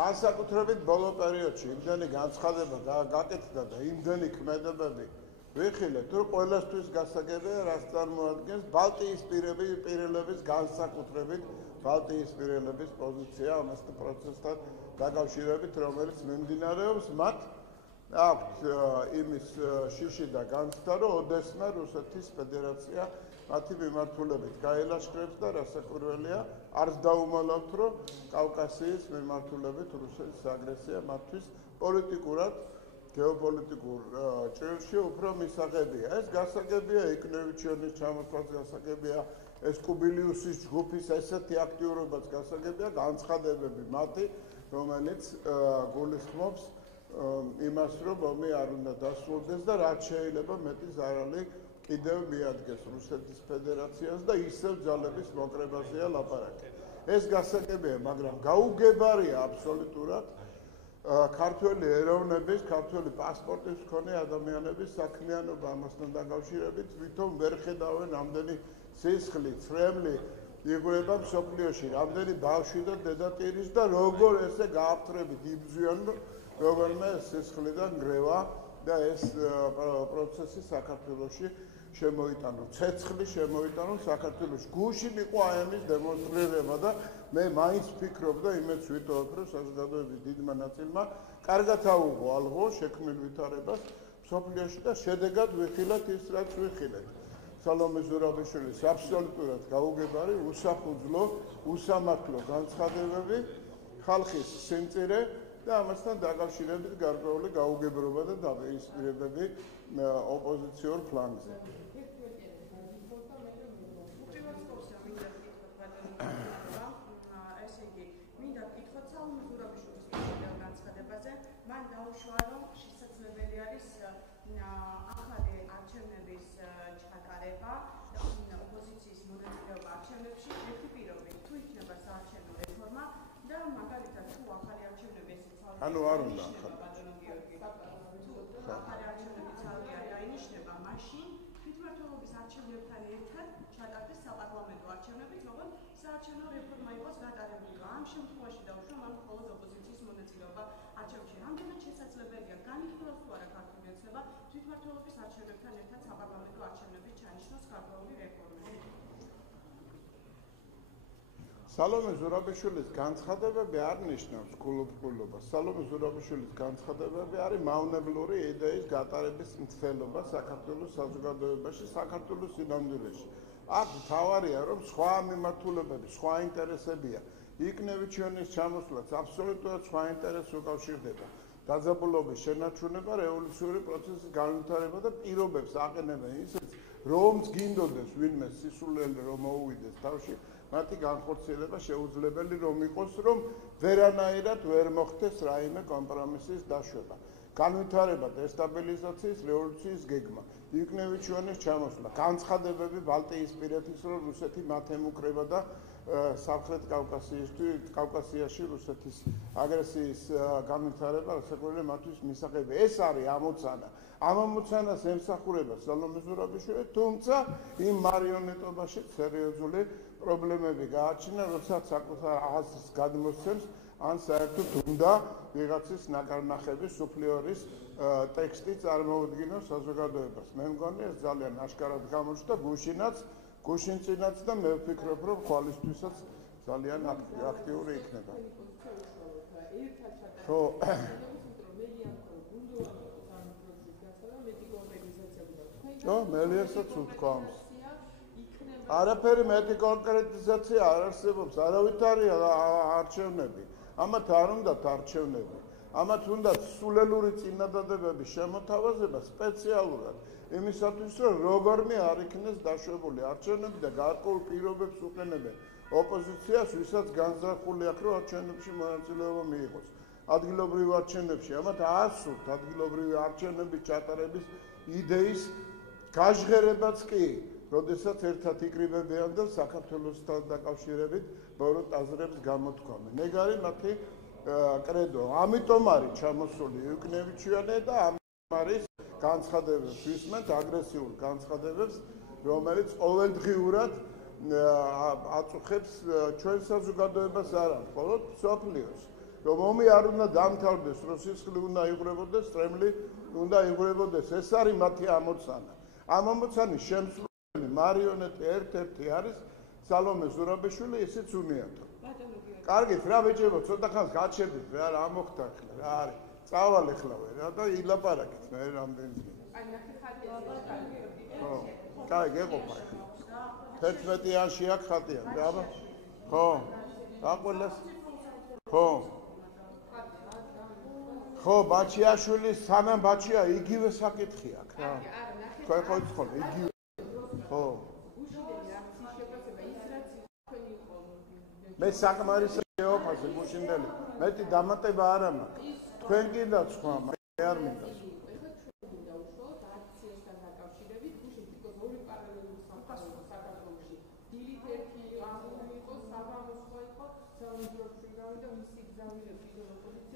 განსაკუთრებით ბოლო პერიოდში იმდენი განცხადება გაკეთდა და იმდენი ქმედებები ვიხილეთ, რომ ყველასთვის გასაგებია, რაც წარმოადგენს ბალტიისპირელების განსაკუთრებით ბალტიისპირელების პოზიცია ამასთან პროცესთან დაკავშირებით, რომელიც მიმდინარეობს, მათ აქვთ იმის შიში და განცდა, რომ ოდესმე რუსეთის ფედერაცია მათი მიმართულებით გაელაშქრებს და რასაკვირველია, არც დაუმალავთ, რომ კავკასიის მიმართულებით რუსეთის აგრესია მათთვის პოლიტიკურად გეოპოლიტიკურ ჭრილში უფრო მისაღებია. ეს გასაგებია იკნევიჩიონის ჩამოსვლაც გასაგებია, ეს კუბილიუსის ჯგუფის ესეთი აქტიურობაც გასაგებია, განცხადებები მათი, რომელიც გულისხმობს იმას, რომ ომი არ უნდა დასრულდეს და რაც შეიძლება მეტი ზარალი კიდევ მიადგეს რუსეთის ფედერაციას და ისევ ძალების მოკრებაზეა ლაპარაკი. ეს გასაგებია, მაგრამ გაუგებარია აბსოლუტურად ქართველი ეროვნების, ქართველი პასპორტის მქონე ადამიანების საქმიანობა ამასთან დაკავშირებით, თვითონ ვერ ხედავენ ამდენი სისხლი, ცრემლი იგრება მსოფლიოში, რამდენი ბავშვი და დედატირის და როგორ ესე გააფთრებით იბრძვიან როგორმე სისხლიდან გრევა და ეს პროცესი საქართველოში შემოიტანო, ცეცხლი შემოიტანო საქართველოში. გუშინ იყო აი ამის დემონსტრირება და მე მაინც ვფიქრობ და იმედს ვიტოვებ, რომ საზოგადოების დიდმა ნაწილმა კარგად აუღო ალღო შექმნილ ვითარებას მსოფლიოში და შედეგად ვიხილეთ ის, რაც ვიხილეთ. სალომე ზურაბიშვილის აბსოლუტურად გაუგებარი, უსახუძვლო, უსამართლო განცხადებები, ხალხის სიმწირე და ამასთან დაკავშირებით გარკვეული გაუგებრობა და დაპირისპირებები ოპოზიციურ ფლანგზე. მან დაუშვა, რომ შესაძლებელი არის ახალი არჩევნების ჩატარება და ოპოზიციის მონაწილეობა არჩევნებში ერთი პირობით თუ იქნება საარჩევნო რეფორმა და მაგალითად თუ ახალი არჩევნები ანუ არ უნდა ახალი არჩევნები ცალკე არ დაინიშნება, მაშინ თვითმმართველობის არჩევნებთან ერთად ჩატარდეს საპარლამენტო არჩევნები, თუმცა საარჩევნო რეფორმა იყოს გატარებული. ამ შემთხვევაში დაუშვა მან მხოლოდ ოპოზიციის მონაწილეობა არჩევნებში. რამდენად შესაძლებელია განიხილოს თუ არა ქართული ოცნება თვითმმართველობის არჩევნებთან ერთად საპარლამენტო არჩევნების ჩანიშნოს გარკვეული რეფორმები. სალომე ზურაბიშვილის განცხადებები არ ნიშნავს გულუბრყვილობას. სალომე ზურაბიშვილის განცხადებები არის მავნებლური იდეის გატარების მცდელობა საქართველოს საზოგადოებაში, საქართველოს სინამდვილეში. აქ მთავარია, რომ სხვა მიმართულებები, სხვა ინტერესებია. იკნევიჩიონის ჩამოსვლაც აბსოლუტურად სხვა ინტერესს უკავშირდება. დაძაბულობის შენარჩუნება, რევოლუციური პროცესის განვითარება და პირობებს აყენებენ ისიც, რომც გინდოდეს ვინმე სისულელი რომ მოუვიდეს თავში, მათი განხორციელება შეუძლებელი რომ იყოს, რომ ვერანაირად ვერ მოხდეს რაიმე კომპრომისის დაშვება. განვითარება დესტაბილიზაციის რევოლუციის გეგმა, იკნევიჩიონის ჩამოსვლა, განცხადებები ბალტიისპირეთის, რომ რუსეთი მათ ემუქრება და სამხრეთ კავკასიაში რუსეთის აგრესიის განვითარება რასაკვირველია მათთვის მისაღები. ეს არის ამოცანა. ამ ამოცანას ემსახურება სალომე ზურაბიშვილი, თუმცა იმ მარიონეტობაში სერიოზული პრობლემები გააჩნია, როდესაც საკუთარ აზრს გადმოსცემს ან საერთოდ უნდა ვიღაცის ნაკარნახები სუფლიორის ტექსტი წარმოუდგინოს საზოგადოებას. მე მგონი ეს ძალიან აშკარად გამოჩნდა გუშინწინაც და მე ვფიქრობ, რომ ხვალისთვისაც ძალიან აქტიური იქნება. ხო, მელიასაც უთქვამს. არაფერი მეტი კონკრეტიზაცია არ არსებობს, არავით არის არჩევნები. ამათ არ უნდათ არჩევნები. ამათ უნდათ სულელური წინადადებების შემოთავაზება სპეციალურად. იმისათვის, რომ როგორმე არ იქნეს დაშვებული არჩევნები და გარკვეულ პირობებს უყენებენ ოპოზიციას, ვისაც განზრახული აქვს, რომ არჩევნებში მონაწილეობა მიიღოს. ადგილობრივ არჩევნებში ამათ ასურთ ადგილობრივი არჩევნების ჩატარების იდეის გაჟღერებაც კი, როდესაც ერთად იკრიბებიან და საქართველოსთან დაკავშირებით ბოროტ აზრებს გამოთქვამენ. ეგ არის მათი კრედო. ამიტომ არის ჩამოსული იკნევიჩიანი და არის განცხადებებს ვისმენთ, აგრესიულ განცხადებებს, რომელიც ყოველდღიურად აწუხებს ჩვენ საზოგადოებას არა, მხოლოდ მსოფლიოს. რომ ომი არ უნდა დამთავრდეს, რომ სისხლი უნდა იღვრებოდეს, წრემლი უნდა იღვრებოდეს. ეს არის მათი ამოცანა. ამ ამოცანის შემსრულებელი მარიონეტი ერთ-ერთი არის სალომე ზურაბიშვილი, ისიც უნიათო. კარგით, რა ბიჭებო, ცოტა ხანს გაჩერდით, რა მოხდა ახლა, რა არის? წავალ ეხლავე რა და ილაპარაკეთ მე რამდენი დღე. აი ნახე ხატია ხო, კარგი ეყოფა. 11-იანში აქ ხატია, და აბა. ხო. აყოლეს. ხო. ხო, ბაჩიაშვილის სანამ ბაჩია იგივე საკითხი აქვს რა. თქვენ ხო იცხოვ, იგივე. ხო. მე საკმარისი შეოფაზე გუშინდელი. მეტი დამატება არ მაქვს. თქვენ კიდაც სხვა, მე არ მინდა.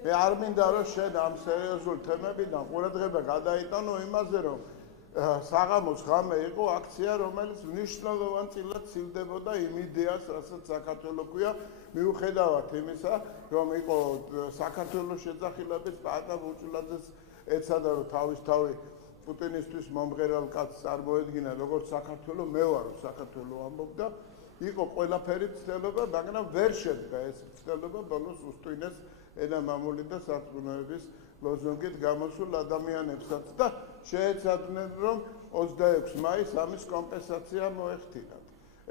მე არ მინდა რომ შენ ამ სერიოზულ თემებიდან ყურადღება გადაიტანო იმაზე რომ საღამოს ღამე იყო აქცია რომელიც მნიშვნელოვან წილად ცილდებოდა იმ იდეას რასაც საქართველოს ქვია მიუხედავად იმისა რომ იყო საქართველოს შეძახილების პატა ბუჭულაძეს ეცადა რომ თავისთავი პუტინისთვის მომღერალ კაცს წარმოედგინა როგორც საქართველოს მე ვარო საქართველოს ამბობდა იყო ყველაფერი ცდელობა მაგრამ ვერ შედგა ეს ცდელობა ბოლოს უსტვინეს ენა მამული და სარწმუნოების ლოზუნგით გამოსულ ადამიანებსაც და შეეცადნენ რომ 26 მაისს ამის კომპენსაცია მოეხდინათ.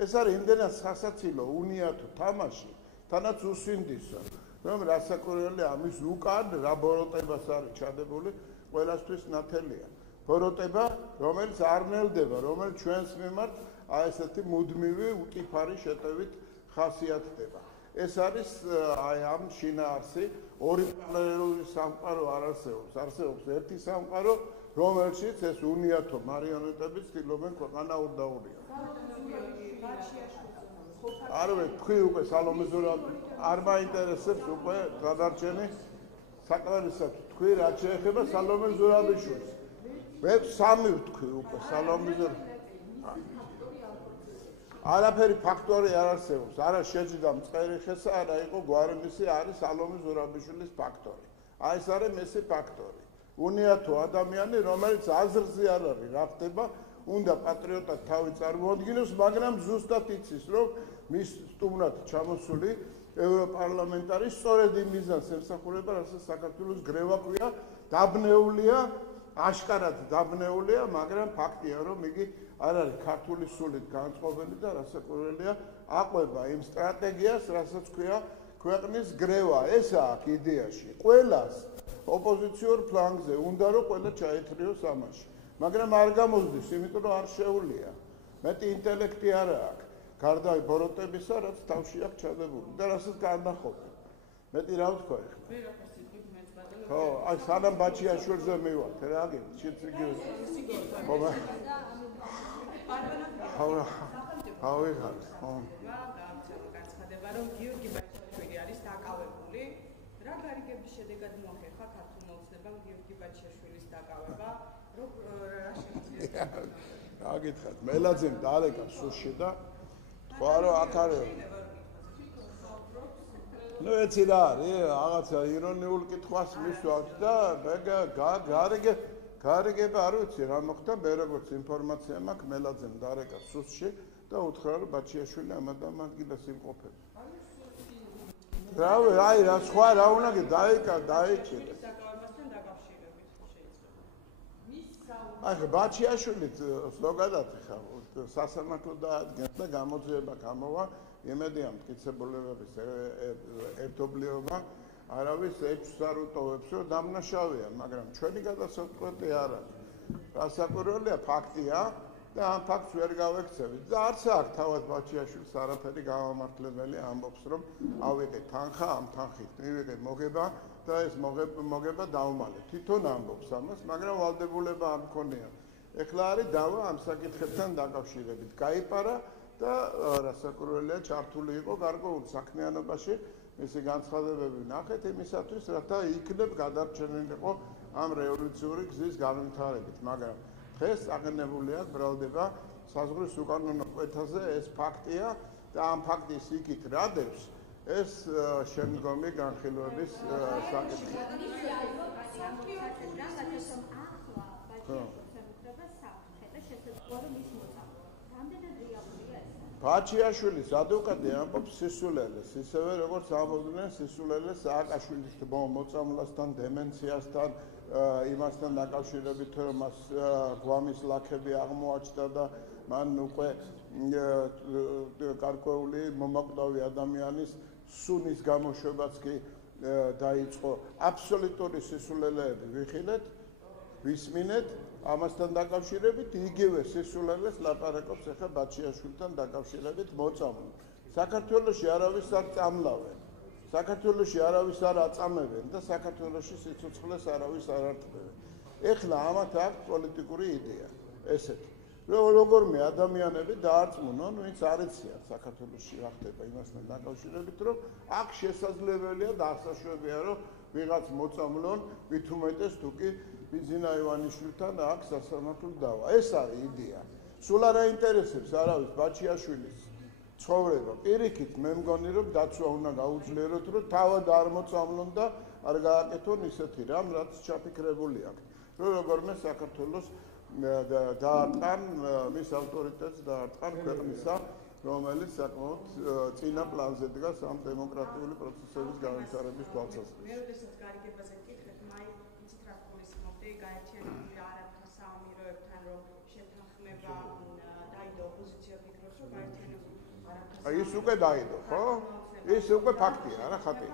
ეს არის იმდენად სასაცილო უნიათო თამაში, თანაც უსინდისო, რომ რასაკვირველია ამის უკან რა ბოროტებას არის ჩადებული, ყველასთვის ნათელია. ბოროტება, რომელიც არ ნელდება, რომელიც ჩვენს მიმართ აი ესეთი მუდმივი უკიფარი შეტევით ხასიათდება. ეს არის აი ამ შინაარსი ორი პარალელური სამყარო არ არსებობს. არსებობს ერთი სამყარო, რომელშიც ეს უნიათო მარიონეტები ცდილობენ ქვეყანა ურდაურია. არ ვეთქვი უკვე სალომე ზურაბიშვილი არ მაინტერესებს უკვე გადარჩენი საკმარისად თქვი რა შეეხება სალომე ზურაბიშვილს. მე სამი ვთქვი უკვე სალომე ზურაბიშვილი. არაფერი ფაქტორი არ არსებობს. არა შეჯდა მწყერი ხესა, არა იყო გვარემისი, არის სალომე ზურაბიშვილის ფაქტორი. აი ეს არის მესი ფაქტორი. უნიათო ადამიანი, რომელიც აზრზე არ არის, რა ხდება, უნდა პატრიოტად თავი წარმოადგინოს, მაგრამ ზუსტად იცის, რომ მის სტუმრად ჩამოსული ევროპარლამენტარი სწორედ იმ მიზანს ემსახურება, რასაც საქართველოს გრევა ქვია, დაბნეულია, აშკარად დაბნეულია, მაგრამ ფაქტია, რომ იგი არ არის ქართული სულით განწყობილი და რასაკვირველია აყვება იმ სტრატეგიას, რასაც ქვია ქვეყნის გრევა. ეს აქვს იდეაში. ყველას ოპოზიციურ ფლანგზე უნდა რომ ყველა ჩაეთრიოს ამაში. მაგრამ არ გამოსდის, იმიტომ რომ არ შეუულია. მეტი ინტელექტი არ აქვს. გარდა ბოროტებისა, რაც თავში აქვს ჩადებული და რასაც განახობენ. მეტი რა ვთქვა ახლა? ხო, აი სანამ ბაჩიაშვილზე მივართ, რა გიგ, შეციგივე. ხო, ავიღარ, ხო. გაცხადება, რომ გიორგი ბაჩიაშვილი არის დაკავებული. რა გარიგების შედეგად მოახერხა ქართულმა ოცნებამ გიორგი ბაჩიაშვილის დაკავება? რა შეგვიძლია? რა გითხათ, მელაძემ დაალეკა სუში და თქვა რომ აქ არის. ნუ ეცი რა არის, რაღაცა ირონიულ კითხვას მისვავთ და მე გარიგება არ ვიცი რა მოხდა, მე როგორც ინფორმაცია მაქვს, მელაძემ დაალეკა სუში და უთხრა რომ ბაჩიაშვილი ამ ადგილას იმყოფება. რავი, აი რა სხვა რა უნდა დაიჭირე. აი ბაჩიაშვილი ზოგადად ხა სასამართლო დაადგენს და გამოძიება გამოვა იმედია მტკიცებულებების ერთობლიობა არავის ეჭვს არ უტოვებს რომ დამნაშავეა მაგრამ ჩვენი გადასაწყვეტი არ არის რასაკვირველია ფაქტია და ამ ფაქტს ვერ გავექცევით და არც აქვს თავად ბაჩიაშვილს არაფერი გამამართლებელი ამბობს რომ ავიღე თანხა ამ თანხით მივიღე მოგება და ეს მოგება დავმალე თვითონ ამბობს ამას მაგრამ ვალდებულება არ მქონია ეხლა არის დავა ამ საკითხებთან დაკავშირებით გაიპარა და რასაკვირველია ჩართული იყო გარკვეულ საქმიანობაში მისი განცხადებები ნახეთ იმისათვის რათა იქნებ გადარჩენილიყო ამ რევოლუციური გზის განვითარებით მაგრამ დღეს აღნებული აქვს ბრალდება საზღვრის უკანონო კვეთაზე ეს ფაქტია და ამ ფაქტის იქით რადებს ეს შემდგომი განხილვების საკითხი. ბაჩიაშვილის ადვოკატი ამბობს სისულელეს, ისევე როგორც ამბობდნენ სისულელეს სააკაშვილის მოწამვლასთან, დემენციასთან, იმასთან დაკავშირებით, რომ მას გვამის ლაქები აღმოაჩნდა და მან უკვე გარკვეული მომაკვდავი ადამიანის სუნის გამოშვებაც კი დაიწყო. აბსოლუტური სისულელეები ვიხილეთ, ვისმინეთ, ამასთან დაკავშირებით იგივე სისულელეს ლაპარაკობს ახლა ბაჩიაშვილთან დაკავშირებით მოწამვლ. საქართველოში არავის არ წამლავენ. საქართველოში არავის არ აწამებენ და საქართველოში სიცოცხლეს არავის არ არტყმევენ. ეხლა ამათ აქვს პოლიტიკური იდეა. ესეთი როგორმე ადამიანები დაარწმუნონ, ვინც არ იციან საქართველოში რა ხდება იმასთან დაკავშირებით, რომ აქ შესაძლებელია და აღსაშვებია, რომ ვიღაც მოწამლონ, მით უმეტეს თუ კი ბიზინა ივანიშვილთან აქ სასამართლო დავა. ეს არის იდეა. სულ არ აინტერესებს არავის ბაჩიაშვილის ცხოვრება. პირიქით მე მგონი, რომ დაცვა უნდა გაუძლიეროთ, რომ თავად არ მოწამლონ და არ გააკეთონ ისეთი რამ, რაც ჩაფიქრებული აქვს. რომ როგორმე საქართველოს დაარტყან მის ავტორიტეტს დაარტყან ქვეყნისა, რომელიც საკმაოდ წინა პლანზე დგას ამ დემოკრატიული პროცესების განვითარების თვალსაზრისით. მე როდესაც გარიგებაზე ვკითხეთ, იცით რა გულისხმობდი, გაერთიანებული არაბთა საამიროებთან რომ შეთანხმება დაიდო ოპოზიცია ფიქრობს, რომ გაერთიანებული არაბთა ის უკვე დაიდო, ხო? ის უკვე ფაქტია, რა ხატია.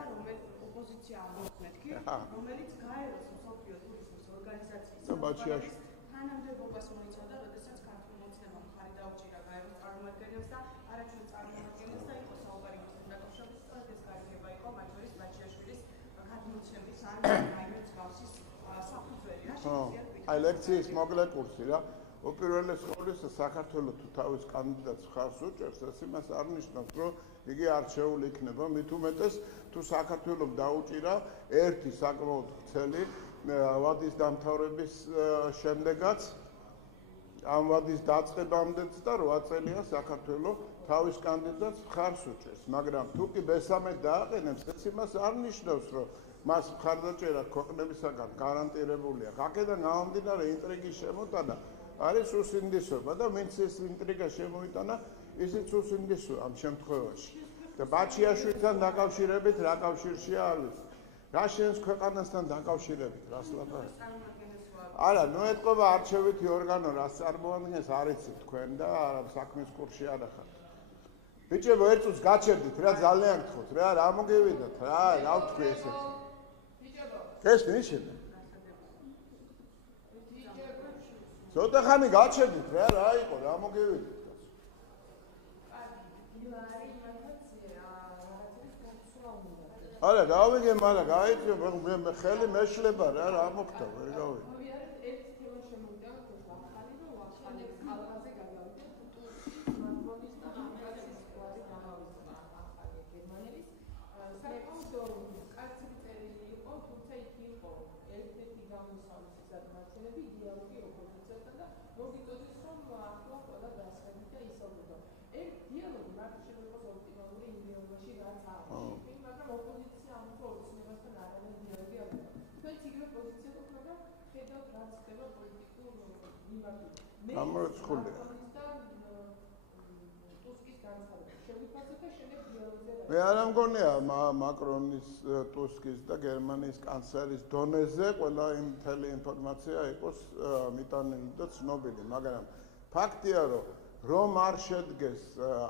ოპოზიცია აღმოჩნდა, რომელიც გაეროს მსოფლიო ტურიზმის ორგანიზაციის ბაჩიაშვილი თანამდებობას მოიცავდა, როდესაც ქართულ მოცნებამ მხარი დაუჭირა გაეროს წარმომადგენელს და არაჩვენ წარმომადგენელს და იყო საუბარი მასთან დაკავშირებით, სწორედ ეს გარიგება იყო მათ შორის ბაჩიაშვილის გადმოცემის ან რაიმე მსგავსის საფუძველი. აი ლექციის მოკლე კურსი რა. უპირველეს ყოვლისა საქართველოს თუ თავის კანდიდატს ხარს უჭერს, ეს იმას არ ნიშნავს, რომ იგი არჩეული იქნება, მით უმეტეს თუ საქართველოს დაუჭირა ერთი საკმაოდ ვრცელი ვადის დამთავრების შემდეგაც ამ ვადის დაწყებამდეც და 8 წელია საქართველოს თავის კანდიდატს ხარს უჭერს, მაგრამ თუ კი ბესამედ დააყენებს, ეს იმას არ ნიშნავს, რომ მას მხარდაჭერა ქვეყნებისაგან გარანტირებულია. აქედან გამომდინარე ინტრიგის შემოტანა არის უსინდისობა და ვინც ეს ინტრიგა შემოიტანა, ისიც უსინდისოა ამ შემთხვევაში. და ბაჩიაშვილთან დაკავშირებით რა კავშირშია არ ვიცი. რა შენს ქვეყანასთან დაკავშირებით რას ლაპარაკობ? არა, ნუ ეთყობა არჩევითი ორგანო რას წარმოადგენს, არ იცით თქვენ და საქმის კურსში არ ახართ. ბიჭებო, ერთ წუთს გაჩერდით რა, ძალიან გთხოვთ რა, რა მოგივიდათ რა, რა ვთქვი ესეთი. ბიჭებო. ეს ნიშნე. ცოტა ხანი გაჩერდით რა, რა იყო, რა მოგივიდათ. არა, გავიგე, მაგრამ გაიწვიო, მე ხელი მეშლება რა, რა მოხდა, ვერ გავიგე. ერთი თემა შემოვიდა, ახალი და ახალი ალღაზე გადავიდა სმარტფონის და აპლიკაციის კლასი გამოვიდა ახალი გერმანელის. საკონსოლო კაცი წერილი იყო, თუმცა იქ იყო ერთ-ერთი გამოსავლის გადმოცემები დიალოგი ოპოზიციასთან და მოგიწოდეს რომ ახლა ყველა დასხებით და ისაუბრებდა. ერთ დიალოგი მარტო შეიძლება იყოს ოპტიმალური იმ რეალობაში რაც არის. ოპოზიცია ამ პროცესებთან არ არის დიალოგი აღება. თქვენც იგივე პოზიცია გვაქვს, მაგრამ ხედავთ რაც ხდება პოლიტიკურ მიმართულებით. გამორიცხულია. ტუსკის განცხადება. შევიფასოთ და შემდეგ დიალოგზე. მე არ მგონია მაკრონის, ტუსკის და გერმანიის კანცლერის დონეზე ყველა იმ მთელი ინფორმაცია იყოს მიტანილი და ცნობილი, მაგრამ ფაქტია, რომ არ შედგეს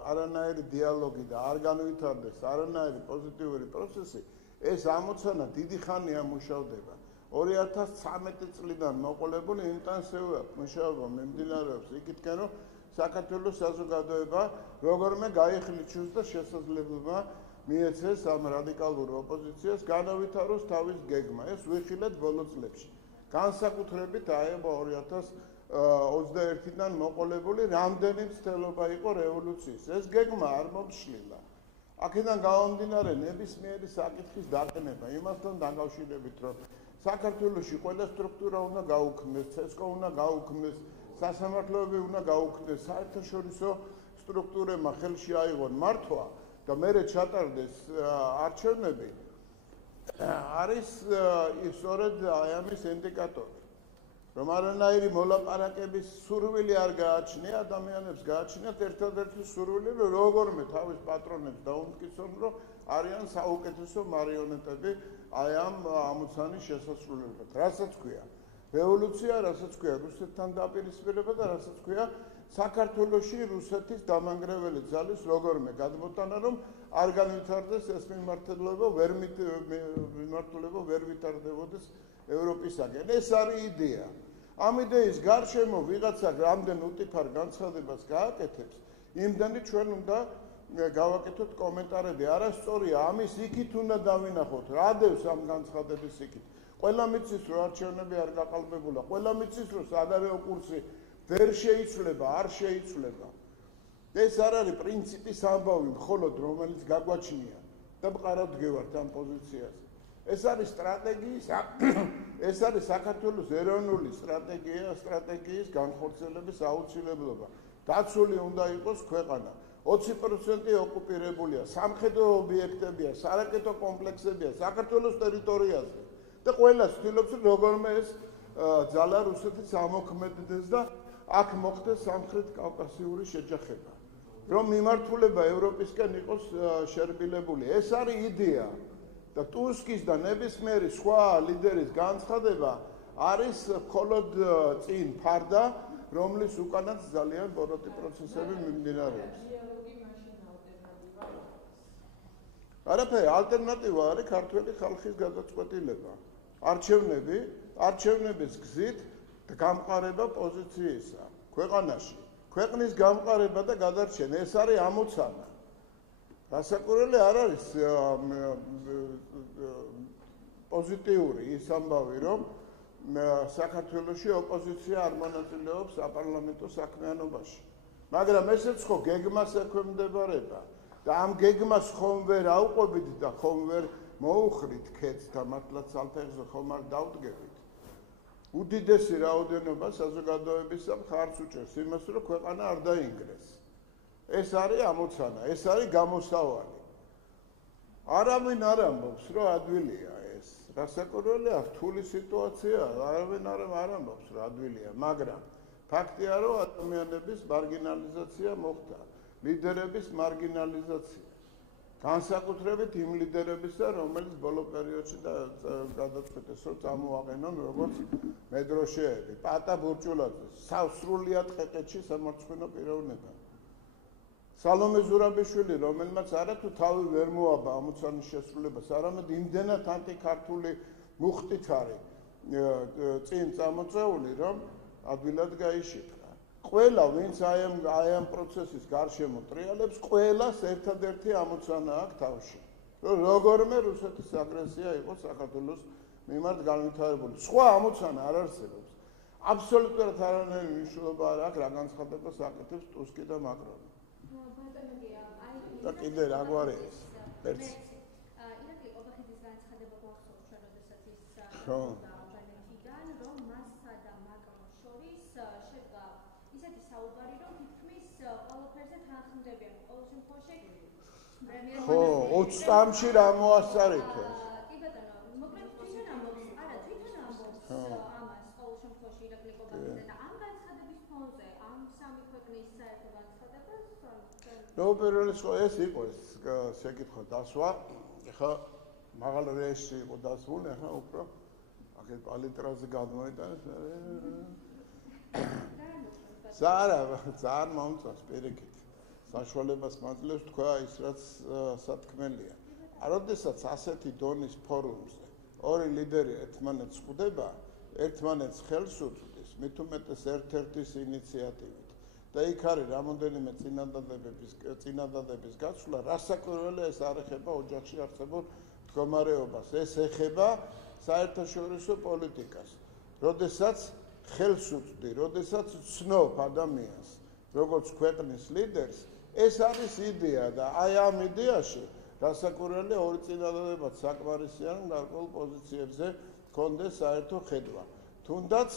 არანაირი დიალოგი და არ განვითარდეს არანაირი პოზიტიური პროცესი, ეს ამოცანა დიდი ხანია მუშავდება. 2013 წლიდან მოყოლებული ინტენსიური მუშაობა მიმდინარეობს იქითკენ, რომ საქართველოს საზოგადოება როგორმე გაიხლიჩოს და შესაძლებლობა მიეცეს ამ რადიკალურ ოპოზიციას განავითაროს თავის გეგმა. ეს ვიხილეთ ბოლო წლებში. განსაკუთრებით აება 2021-დან მოყოლებული რამდენი მცდელობა იყო რევოლუციის. ეს გეგმა არ მომშლილა. აქედან გამომდინარე ნებისმიერი საკითხის დაყენება იმასთან დაკავშირებით, რომ საქართველოში ყველა სტრუქტურა უნდა გაუქმდეს, ცესკო უნდა გაუქმდეს, სასამართლოები უნდა გაუქმდეს, საერთაშორისო სტრუქტურებმა ხელში აიღონ მართვა და მერე ჩატარდეს არჩევნები არის სწორედ აი ამის ინდიკატორი. რომ არანაირი მოლაპარაკების სურვილი არ გააჩნია ადამიანებს გააჩნიათ ერთადერთი სურვილი რომ როგორმე თავის პატრონებს დაუმტკიცონ რომ არიან საუკეთესო მარიონეტები აი ამ ამოცანის შესასრულებლად. რასაც ქვია რევოლუცია, რასაც ქვია რუსეთთან დაპირისპირება და რასაც ქვია საქართველოში რუსეთის დამანგრეველი ძალის როგორმე გადმოტანა რომ არ განვითარდეს ეს მიმართულება ვერ ვითარდებოდეს ევროპისაკენ. ეს არის იდეა. ამ იდეის გარშემო ვიღაცა რამდენ უტიფარ განცხადებას გააკეთებს, იმდენი ჩვენ უნდა გავაკეთოთ კომენტარები. არასწორია, ამის იქით უნდა დავინახოთ, რა დევს ამ განცხადების იქით. ყველა მიცის რომ არჩევნები არ გაყალბებულა, ყველა მიცის რომ საგარეო კურსი ვერ შეიცვლება, არ შეიცვლება. ეს არ არის პრინციპის ამბავი, მხოლოდ რომელიც გაგვაჩნია და მყარად გევართ ამ პოზიციაზე. ეს არის სტრატეგიის, ეს არის საქართველოს ეროვნული სტრატეგიის განხორციელების აუცილებლობა. დაცული უნდა იყოს ქვეყანა. 20% ოკუპირებულია, სამხედრო ობიექტებია, სარაკეტო კომპლექსებია საქართველოს ტერიტორიაზე. და ყველა ცდილობს როგორმე ეს ძალა რუსეთის ამოქმედდეს და აქ მოხდეს სამხრეთ კავკასიური შეჯახება. რომ მიმართულება ევროპისკენ იყოს შერბილებული. ეს არის იდეა. და ტუსკის და ნებისმიერი სხვა ლიდერის განცხადება არის მხოლოდ წინ ფარდა, რომლის უკანაც ძალიან ბოროტი პროცესები მიმდინარეობს. არაფერი, ალტერნატივა არის ქართველი ხალხის გადაწყვეტილება. არჩევნების გზით გამყარება პოზიციისა ქვეყანაში. ქვეყნის გამყარება და გადარჩენა, ეს არის ამოცანა. რასაკვირველი არ არის პოზიტიური ის ამბავი, რომ საქართველოში ოპოზიცია არ მონაწილეობს საპარლამენტო საქმიანობაში. მაგრამ ესეც ხო გეგმას ექვემდებარება და ამ გეგმას ხომ ვერ აუყვებით და ხომ ვერ მოუხრით ქეთს და მართლაც ალფეხზე ხომ არ დავდგებით. უდიდესი რაოდენობა საზოგადოებისა მხარს უჭერს იმას, რომ ქვეყანა არ დაინგრეს. ეს არის ამოცანა, ეს არის გამოსავალი. არავინ არ ამბობს, რომ ადვილია ეს. რასაკვირველია, რთული სიტუაცია, არავინ არ ამბობს, რომ ადვილია, მაგრამ ფაქტია, რომ ადამიანების მარგინალიზაცია მოხდა, ლიდერების მარგინალიზაცია. განსაკუთრებით იმ ლიდერებისა, რომელიც ბოლო პერიოდში გადაწყვეტეს, რომ წამოაყენონ როგორც მედროშეები, პატა ბურჭულაძე, სრულიად ყეყეთში სამარცხვინო პიროვნება. სალომე ზურაბიშვილი, რომელმაც არათუ თავი ვერ მოაბა ამოცანის შესრულებას, არამედ იმდენად ანტიქართული მუხტით არის წინ წამოწეული, რომ ადვილად გაიშიფრა. ყველა, ვინც აი ამ პროცესის გარშემო ტრიალებს, ყველას ერთადერთი ამოცანა აქვს თავში, რომ როგორმე რუსეთის აგრესია იყო საქართველოს მიმართ განვითარებული. სხვა ამოცანა არ არსებობს. აბსოლუტურად არანაირი მნიშვნელობა არ აქვს, რა განცხადებას აკეთებს ტუსკი და მაკრონი. და კიდე რა გვარი ეს? ერთი. ირაკლი ყოფახიძის განცხადება გვახსოვს ჩვენ, როდესაც ის ხო. ალბანეთიდან, რომ მასსა და მაკრონს შორის შედგა ისეთი საუბარი, რომ თითქმის ყველაფერზე თანხმდებიან. ყოველ შემთხვევაში პრემიერ-მინისტრი ხო, 20 წამში რა მოასწარითო? კი ბატონო, მოკლედ თვითონ ამბობს, არა, თვითონ ამბობს ამას ყოველ შემთხვევაში ირაკლი ყოფახიძე და ამ განცხადების ფონზე, ამ სამი ქვეყნის საერთო განცხადებას პირველი ეს იყო ეს შეკითხვა დასვა. ეხლა მაღალ რეჟში იყო დასვული, ეხლა უფრო აქეთ პალიტრაზე გადმოიტანეს. ძალიან მომწონს პირიქით. საშუალებას მაძლევს თქვა ის რაც სათქმელია. როდესაც ასეთი დონის ფორუმზე ორი ლიდერი ერთმანეთს ხვდება, ერთმანეთს ხელს უწვდის, მით უმეტეს ერთ-ერთის ინიციატივით. და იქ არის რამოდენიმე წინადადების გაცვლა, რასაკვირველია ეს არ ეხება ოჯახში არსებულ მდგომარეობას, ეს ეხება საერთაშორისო პოლიტიკას. როდესაც ხელს უწვდი, როდესაც ცნობ ადამიანს, როგორც ქვეყნის ლიდერს, ეს არის იდეა და აი ამ იდეაში რასაკვირველია ორი წინადადებაც საკმარისია, რომ გარკვეულ პოზიციებზე კონდეს საერთო ხედვა. თუნდაც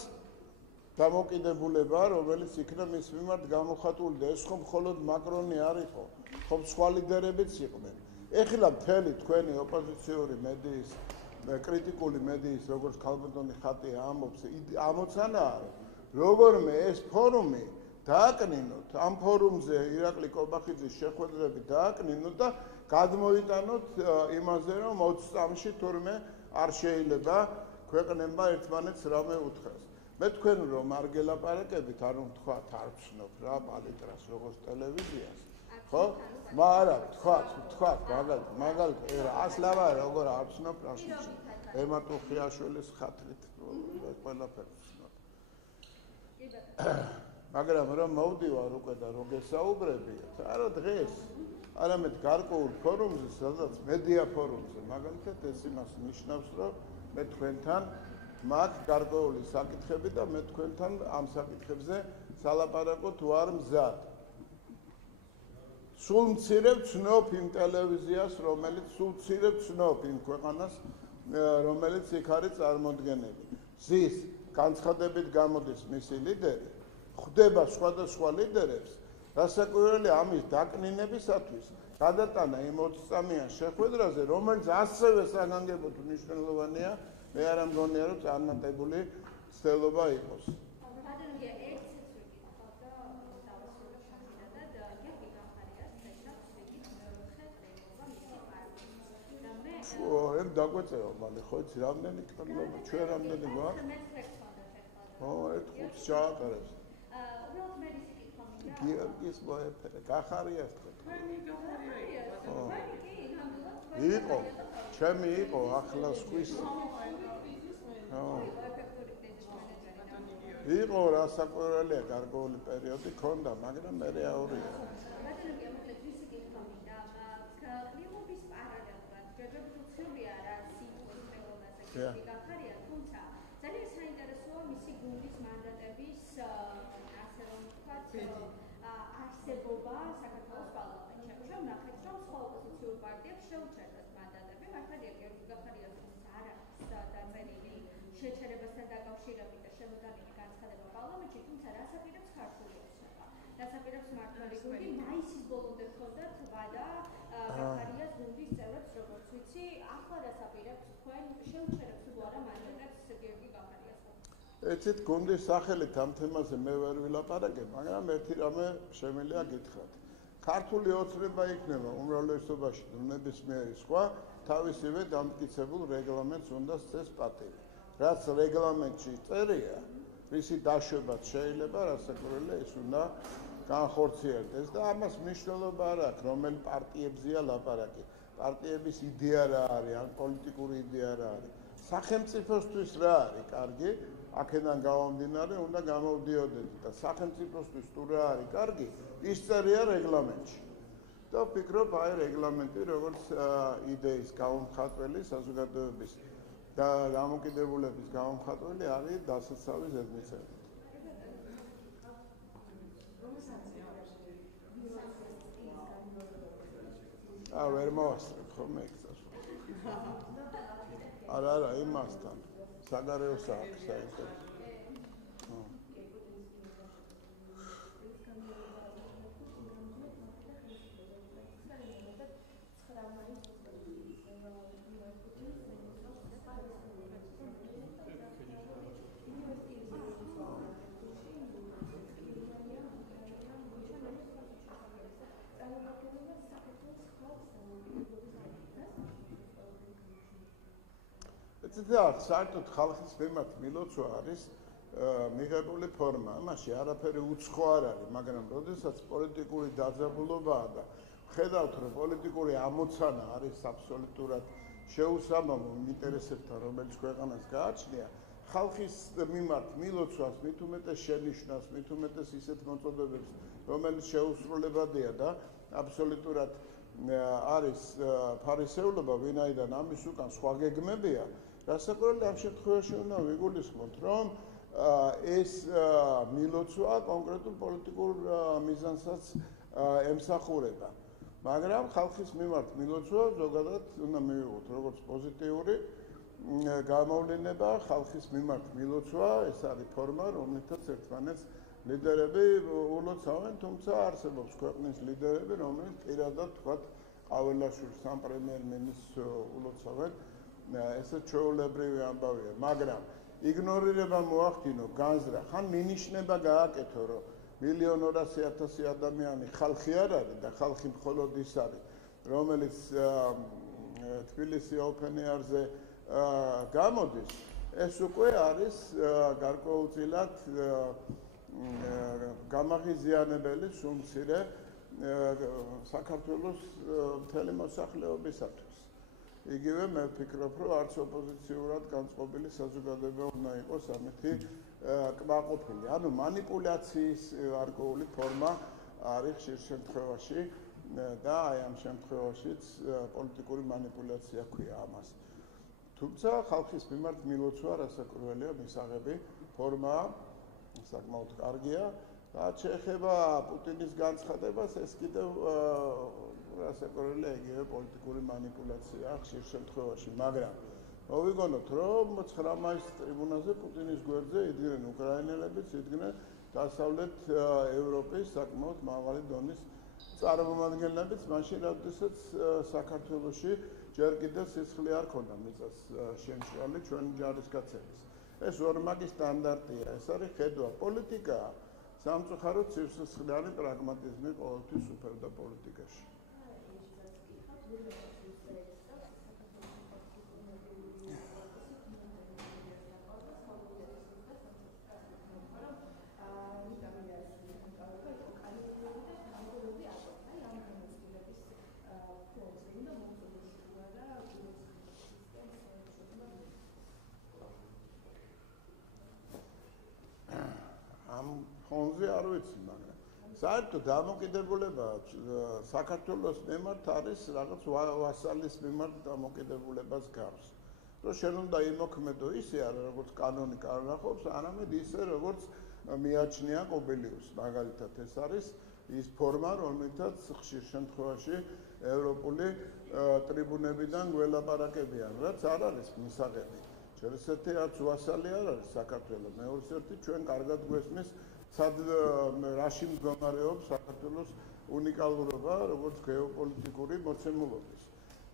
დამოკიდებულება, რომელიც იქნა მის მიმართ გამოხატული და ეს ხომ მხოლოდ მაკრონი არ იყო, ხომ სხვა ლიდერებიც იყვნენ. ეხლა მთელი თქვენი ოპოზიციური მედიის, კრიტიკული მედიის, როგორც ქალბატონი ხატია ამბობს, ამოცანა არის, როგორმე ეს ფორუმი დააკნინოთ, ამ ფორუმზე ირაკლი კობახიძის შეხვედრები დააკნინოთ და გადმოიტანოთ იმაზე, რომ 20 წამში თურმე არ შეიძლება ქვეყნებმა ერთმანეთს რამე უთხრას. მე თქვენ რომ არ გელაპარაკებით, არ ვთქვათ, არ ვცნობ რა პალიტრას როგორც ტელევიზიას. ხო? მაგრამ ვთქვათ, მაგალითად, ასლავა როგორ არ ვცნობ რაშიც. ემატოხიაშვილის ხათრით ყველაფერს ვცნობ. მაგრამ რომ მოვდივარ უკვე და რო გესაუბრებიათ, არა დღეს, არამედ გარკვეულ ფორუმზე, სადაც მედია ფორუმზე, მაგალითად ეს იმას ნიშნავს, რომ მე თქვენთან მაქვს გარკვეული საკითხები და მე თქვენთან ამ საკითხებზე სალაპარაკოთ ვარ მზად. სულ მცირე ვცნობ იმ ტელევიზიას, რომელიც სულ მცირე ვცნობ იმ ქვეყანას, რომელიც იქ არის წარმოდგენილი. ზის განცხადებით გამოდის მისი ლიდერი, ხვდება სხვადასხვა ლიდერებს, რასაკვირველია ამის დაკნინებისათვის გადატანა იმ 20 წამიან შეხვედრაზე, რომელიც ასევე საგანგებოდ მნიშვნელოვანია, მე არ მგონია, რომ წარმატებული ცდელობა იყოს. დაგვეწევა მალე ხო იცი რამდენი კანონობა ჩვენ რამდენი გვაქვს? ო, ერთ ხუთს ჩაატარებს. უბრალოდ მე ის კითხვა მინდა. გიორგის მოეფერე, გახარია თქვენ. თქვენი გახარია იყო, ჩემი იყო ახლა სხვის. იყო რასაკვირველია გარკვეული პერიოდი ქონდა, მაგრამ მე რეალურია. გახარია, თუმცა ძალიან საინტერესოა მისი გუნდის მანდატების ასე რომ ვთქვათ არსებობა საქართველოს პარლამენტში. ჩვენ ვნახეთ, რომ სხვა ოპოზიციურ პარტიებს შეუჩერდათ მანდატები, მართალია გიორგი გახარიას არ აქვს დამერილი შეჩერებასთან დაკავშირებით და შემოდანილი განცხადება პარლამენტში, თუმცა რას აპირებს ქართული ოცნება? რას აპირებს მართალი გუნდი? მაისის ბოლომდე ჰქონდათ ვადა გახარიას გუნდის წევრებს, როგორც ვიცი, ახლა რას აპირებს თქვენ შეუჩერებს თუ არა მანდატებს გიორგი გახარიასთან? ეცეთ გუნდის სახელით ამ თემაზე მე ვერ ვილაპარაკებ, მაგრამ ერთი რამე შემიძლია გითხრათ. ქართული ოცნება იქნება უმრავლესობაში ნებისმიერი სხვა თავისივე დამტკიცებულ რეგლამენტს უნდა სცეს პატივი. რაც რეგლამენტში წერია, რისი დაშვებაც შეიძლება, რასაკვირველია ის უნდა განხორციელდეს და ამას მნიშვნელობა არ აქვს, რომელი პარტიებზეა ლაპარაკი. პარტიების იდეა რა არის, ან პოლიტიკური იდეა რა არის. სახელმწიფოსთვის რა არის კარგი, აქედან გამომდინარე უნდა გამოვდიოდეთ და სახელმწიფოსთვის თუ რა არის კარგი, ის წერია რეგლამენტში. და ვფიქრობ, აი რეგლამენტი როგორც იდეის გამომხატველი, საზოგადოების და დამოკიდებულების გამომხატველი არის დასაცავი ზედმიწევი. ვერ მოვასწრებ ხოლმე ეგწას. არა, იმასთან. საგარეოს აქვს საერთოდ. საერთოდ ხალხის მიმართ მილოცვა არის მიღებული ფორმა. ამაში არაფერი უცხო არ არის, მაგრამ როდესაც პოლიტიკური დაძაბულობაა და ხედავთ, რომ პოლიტიკური ამოცანა არის აბსოლუტურად შეუსამამო ინტერესებთან, რომელიც ქვეყანას გააჩნია, ხალხის მიმართ მილოცვას, მით უმეტეს შენიშვნას, მით უმეტეს ისეთ მოწოდებებს, რომელიც შეუსრულებადია და აბსოლუტურად არის ფარისეულობა, ვინაიდან ამის უკან სხვა გეგმებია. რასაკვირველია ამ შემთხვევაში უნდა ვიგულისხმოთ, რომ ეს მილოცვა კონკრეტულ პოლიტიკურ მიზანსაც ემსახურება. მაგრამ ხალხის მიმართ მილოცვა ზოგადად უნდა მივიღოთ როგორც პოზიტიური გამოვლინება ხალხის მიმართ მილოცვა, ეს არის ფორმა, რომელთაც ერთმანეთს ლიდერები ულოცავენ, თუმცა არსებობს ქვეყნის ლიდერები, რომელიც პირადად თქვათ ყაველაშვილს სამ პრემიერ-მინისტრს ულოცავენ. ესე ჩვეულებრივი ამბავია, მაგრამ იგნორირება მოახდინო განზრა, ხან მინიშნება გააკეთო, რომ 1,200,000 ადამიანი ხალხი არ არის და ხალხი მხოლოდ ის არის, რომელიც თბილისი open air-ზე გამოდის, ეს უკვე არის გარკვეულწილად გამაღიზიანებელი სულ-მცირე საქართველოს მთელი მოსახლეობისათვის. იგივე მე ვფიქრობ, რომ არც ოპოზიციურად განწყობილი საზოგადოება უნდა იყოს ამეთი კმაყოფილი. ანუ მანიპულაციის გარკვეული ფორმა არის ხშირ შემთხვევაში და აი ამ შემთხვევაშიც პოლიტიკური მანიპულაცია ქვია ამას. თუმცა ხალხის მიმართ მილოცვა რასაკვირველია მისაღები ფორმაა, საკმაოდ კარგია. რაც შეეხება პუტინის განცხადებას, ეს კიდევ რასაკვირველია იგივე პოლიტიკური მანიპულაცია ხშირ შემთხვევაში, მაგრამ მოვიგონოთ, რომ 9 მაისის ტრიბუნაზე პუტინის გვერდზე იდგნენ უკრაინელებიც, იდგნენ დასავლეთ ევროპის საკმაოდ მაღალი დონის წარმომადგენლებიც, მაშინ როდესაც საქართველოში ჯერ კიდევ სისხლი არ ქონდა მიწას შემშრალი ჩვენ ჯარისკაცების. ეს ორმაგი სტანდარტია, ეს არის ხედვა პოლიტიკაა. სამწუხაროდ სისხლიანი პრაგმატიზმი ყოველთვის უფერდა პოლიტიკაში. ხონზე არ ვიცი, მაგრამ საერთოდ დამოკიდებულება საქართველოს მიმართ არის რაღაც ვასალის მიმართ დამოკიდებულებას გავს. რომ შენ უნდა იმოქმედო ისე არა, როგორც კანონი კარნახობს, არამედ ისე, როგორც მიაჩნია კობელიუსს. მაგალითად, ეს არის ის ფორმა, რომელთაც ხშირ შემთხვევაში ევროპული ტრიბუნებიდან გველაპარაკებიან, რაც არ არის მისაღები. ერთ-ერთი არც ვასალი არ არის საქართველოს, მეორე ჩვენ კარგად გვესმის სად რაში მდგომარეობს საქართველოს უნიკალურობა, როგორც გეოპოლიტიკური მოცემულობის.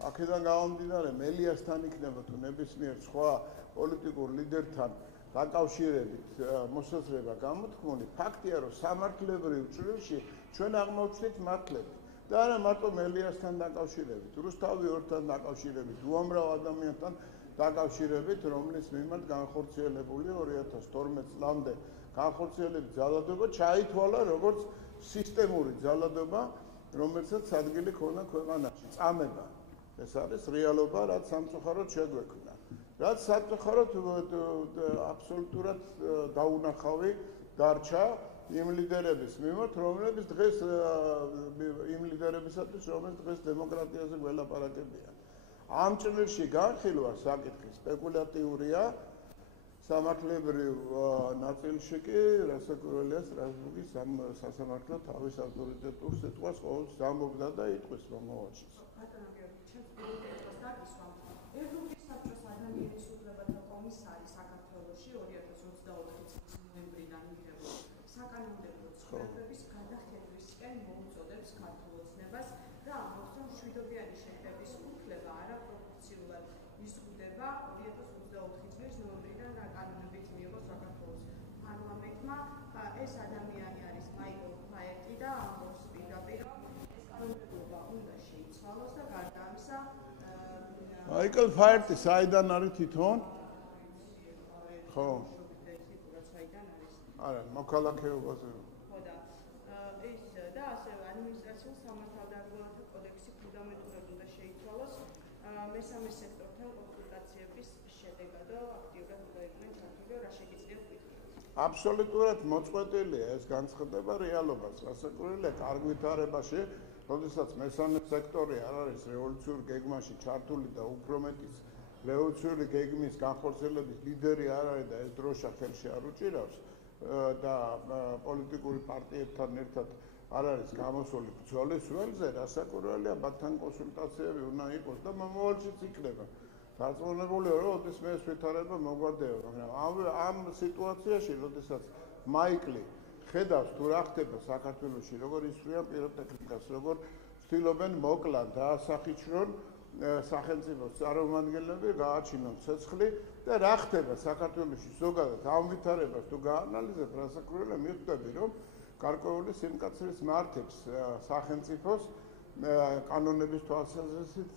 აქედან გამომდინარე, მელიასთან იქნება თუ ნებისმიერ სხვა პოლიტიკურ ლიდერთან დაკავშირებით მოსაზრება გამოთქმული, ფაქტია, რომ სამართლებრივ ჭრილში ჩვენ აღმოვჩნდით მართლები. და არა მარტო მელიასთან დაკავშირებით, რუსთავი-ორთან დაკავშირებით, უამრავ ადამიანთან დაკავშირებით, რომლის მიმართ განხორციელებული 2012 წლამდე განხორციელებული ძალადობა ჩაითვალა როგორც სისტემური ძალადობა, რომელსაც ადგილი ქონა ქვეყანაში, წამება. ეს არის რეალობა, რაც სამწუხაროდ შეგვექმნა. რაც სამწუხაროდ აბსოლუტურად დაუნახავი დარჩა იმ ლიდერების მიმართ, რომლებიც დღეს იმ ლიდერებისათვის, რომლებიც დღეს დემოკრატიაზე გველაპარაკებიან. ამ ჭრილში განხილვა საკითხი სპეკულატიურია, სამართლებრივ ნაწილში კი რასაკვირველია სტრასბურგის სასამართლო თავის ავტორიტეტურ სიტყვას ყოველთვის ამბობდა და იტყვის მომავალში. ბატონო გიორგი, ჩემს პირდაპირ დაგისვამ. ევროპის საბჭოს ადამიანის უფლებათა კომისარი საქართველოში 2024 წლის ნოემბრიდან მიღებულ საკანონმდებლო ცვლილებების გადახედვისკენ მოუწოდებს ქართულ ოცნებას და ამბობს, რომ მშვიდობიანი შეხვედრის უფლება არაპროპორციულად იზღუდება 2024 წლის ნოემბრიდან რა კანონებით მიიღო საქართველოს პარლამენტმა. ეს ადამიანი არის მაიკლ ფაეტი და ამბობს პირდაპირ, რომ ეს კანონმდებლობა უნდა შეიცვალოს და გარდა ამისა მაიკლ ფაეტი საიდან არის თვითონ? ხო. არა, მოქალაქეობაზე. ხო და ეს და ასევე ადმინისტრაციულ სამართალდამცავთა კოდექსი ფუნდამენტურად უნდა შეიცვალოს მესამე სექტორთან კონსულტაციების შედეგადო აქტიურად უნდა იყვნენ ჩართული, რა შეგიძლიათ ვიტყვით? აბსოლუტურად მოწყვეტილია ეს განცხადება რეალობას. რასაკვირველია, კარგ ვითარებაში, როდესაც მესამე სექტორი არ არის რევოლუციურ გეგმაში ჩართული და უფრო მეტიც რევოლუციური გეგმის განხორციელების ლიდერი არ არის და ეს დროშა ხელში არ უჭირავს და პოლიტიკური პარტიებთან ერთად არ არის გამოსული ბრძოლის ველზე, რასაკვირველია, მათთან კონსულტაციები უნდა იყოს და მომავალშიც იქნება. დარწმუნებულია, რომ ოდესმე ეს ვითარება მოგვარდება, მაგრამ ამ სიტუაციაში, როდესაც მაიკლი ხედავს თუ რა ხდება საქართველოში, როგორ ისვრიან პიროტექნიკას, როგორ ცდილობენ მოკლან და ასახიჩრონ სახელმწიფოს წარმომადგენლები, გააჩინონ ცეცხლი და რა ხდება საქართველოში ზოგადად ამ ვითარებას თუ გაანალიზებ, რასაკვირველია მიხვდები, რომ გარკვეული სიმკაცრის მართებს სახელმწიფოს კანონების თვალსაზრისით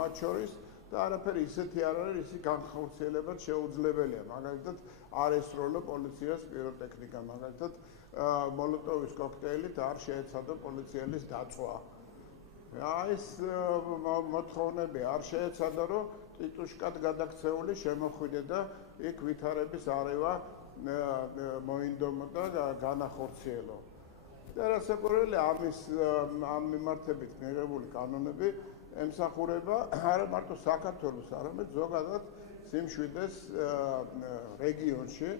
მათ შორის და არაფერი ისეთი არ არის, ისი განხორციელებად შეუძლებელია. მაგალითად, არ ესროლო პოლიციას პიროტექნიკა, მაგალითად, მოლოტოვის კოქტეილით არ შეეცადო პოლიციელის დაწვა. ეს მოთხოვნები არ შეეცადა, რომ ტიტუშკად გადაქცეული შემოხვიდე და იქ ვითარების არევა მოინდომო და განახორციელო. და რასაკვირველია, ამ მიმართებით მიღებული კანონები ემსახურება არა მარტო საქართველოს, არამედ ზოგადად სიმშვიდეს რეგიონში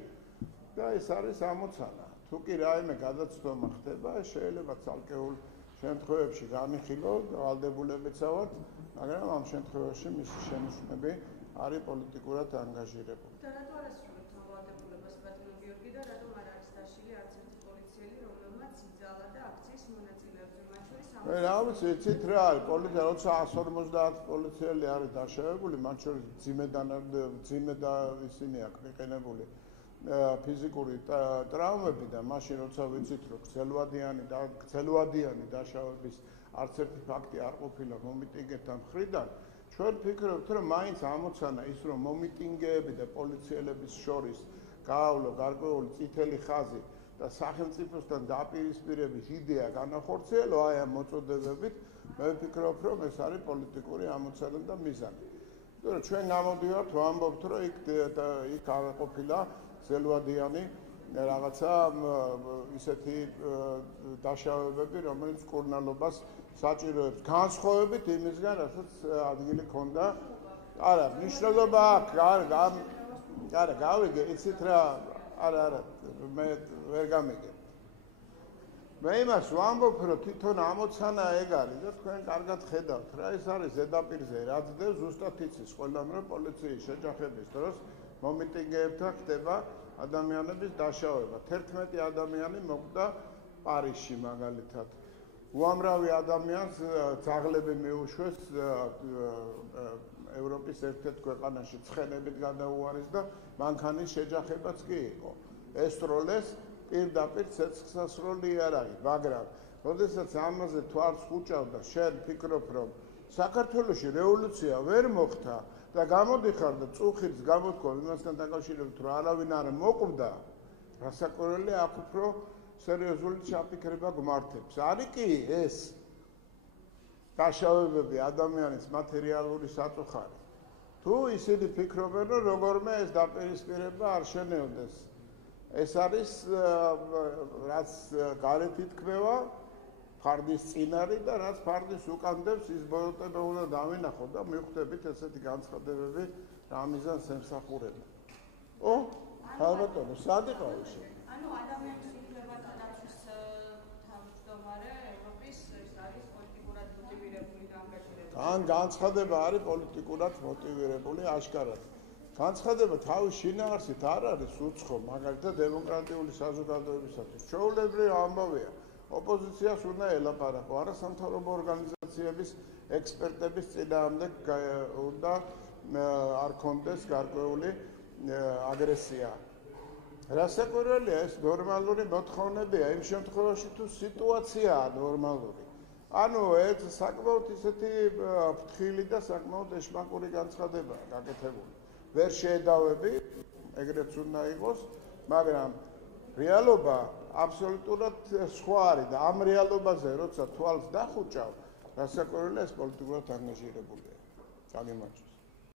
და ეს არის ამოცანა. თუ კი რაიმე გადაცდომა ხდება, შეიძლება ცალკეულ შემთხვევებში განიხილო, ვალდებულებიცავად, მაგრამ ამ შემთხვევაში მისი შენიშვნები არის პოლიტიკურად ანგაჟირებული. და რატო არ ასრულებთ ამ ვალდებულებას ბატონო გიორგი და რატომ არ არის დაშლილი არც ერთი პოლიციელი, რომელმაც იძალა და აქციის მონაწილეებზე, მათ შორის რა ვიცი, იცით რა არის, პოლიცია როცა 150 პოლიციელი არის დაშავებული, მათ შორის ძიმე და ისინი აქვს მიყენებული ფიზიკური ტრავმები და მაშინ როცა ვიცით, რომ გრძელვადიანი დაშავების არც ერთი ფაქტი არ ყოფილა მომიტინგეთა მხრიდან, ჩვენ ვფიქრობთ, რომ მაინც ამოცანა ის, რომ მომიტინგეები და პოლიციელების შორის გაავლო გარკვეული წითელი ხაზი და სახელმწიფოსთან დაპირისპირების იდეა განახორციელო აი ამ მოწოდებებით, მე ვფიქრობ, რომ ეს არის პოლიტიკური ამოცანა და მიზანი. იმიტომ რომ ჩვენ გამოდივართ, ვამბობთ, რომ იქ არ ყოფილა გრძელვადიანი რაღაცა ისეთი დაშავებები, რომელიც კურნალობას საჭიროებს, განსხვავებით იმისგან, რასაც ადგილი ქონდა. არა, მნიშვნელობა აქვს, არა, გავიგე, იცით რა, არა, მე ვერ გამიგე. მე იმას ვამბობ, რომ თვითონ ამოცანა ეგ არის და თქვენ კარგად ხედავთ რა, ეს არის ზედაპირზე, რაც დევს ზუსტად იცის ყველამ, რომ პოლიციის შეჯახების დროს მომიტინგეებთან ხდება ადამიანების დაშავება. 11 ადამიანი მოკვდა პარიზში მაგალითად. უამრავი ადამიანს ძაღლები მიუშვეს ევროპის ერთ-ერთ ქვეყანაში ცხენებით გადაუარეს და მანქანის შეჯახებაც კი იყო. ესროლეს პირდაპირ ცეცხლსასროლი იარაღი, მაგრამ როდესაც ამაზე თვალს ხუჭავდა, შენ ფიქრობ, რომ საქართველოში რევოლუცია ვერ მოხდა და გამოდიხარ და წუხილს გამოთქვა იმასთან დაკავშირებით, რომ არავინ არ მოკვდა, რასაკვირველია, აქ უფრო სერიოზული ჩაფიქრება გვმართებს. არის კი ეს დაშავებები ადამიანის მატერიალური საწუხარი. თუ ისინი ფიქრობენ, რომ როგორმე ეს დაპირისპირება არ შენელდეს. ეს არის რაც გარეთ ითქმევა, ფარდის წინარი და რაც ფარდის უკანდევს, ის ბოლოტება უნდა დავინახოთ და მივხვდებით ესეთი განცხადებები რა მიზანს ემსახურება. ალბათო, სად იყო ის? ანუ ადამიანის უფლებათა დაცვის თავმჯდომარე ევროპის ეს არის პოლიტიკურად მოტივირებული და ანგაჟირებული. ან განცხადება არის პოლიტიკურად მოტივირებული აშკარად. განცხადება თავის შინაარსით არ არის უცხო, მაგალითად დემოკრატიული საზოგადოებისათვის. ჩვეულებრივი ამბავია. ოპოზიციას უნდა ელაპარაკო, არასამთავრობო ორგანიზაციების ექსპერტების წინააღმდეგ უნდა არ კონდეს გარკვეული აგრესია. რასაკვირველია, ეს ნორმალური მოთხოვნებია იმ შემთხვევაში, თუ სიტუაციაა ნორმალური. ანუ ეს საკმაოდ ისეთი ფრთხილი და საკმაოდ ეშმაკური განცხადებაა გაკეთებული. ვერ შეედავები, ეგრეც უნდა იყოს, მაგრამ რეალობა აბსოლუტურად სხვა არის და ამ რეალობაზე როცა თვალს დახუჭავ, რასაკვირველია ეს პოლიტიკურად ანგაჟირებულია. გამიმარჯოს.